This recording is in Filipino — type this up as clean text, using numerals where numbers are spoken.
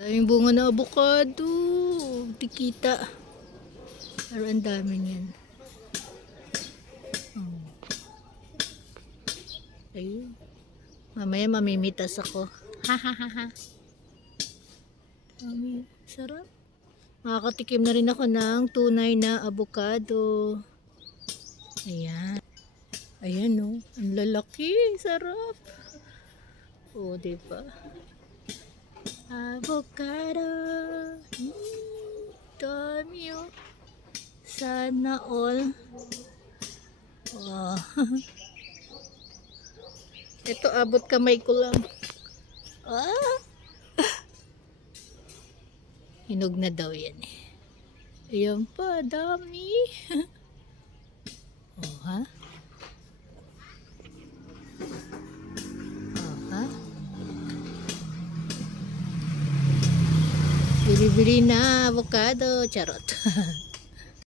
Daming bunga na avocado. Di kita. Pero ang dami niyan. Ayun. Mamaya mamimitas ako. Hahaha. Dami. Sarap. Makakatikim na rin ako ng tunay na avocado. Ayan. Ayan o. Ang lalaki. Sarap. O, diba? Avocado. Dami o. Sana all. Wow. Ito abot kamay ko lang. Ah! Hinog na daw yan eh. Ayan pa, dami. Oh, ha? Oh, ha? Bili-bili na avocado. Charot.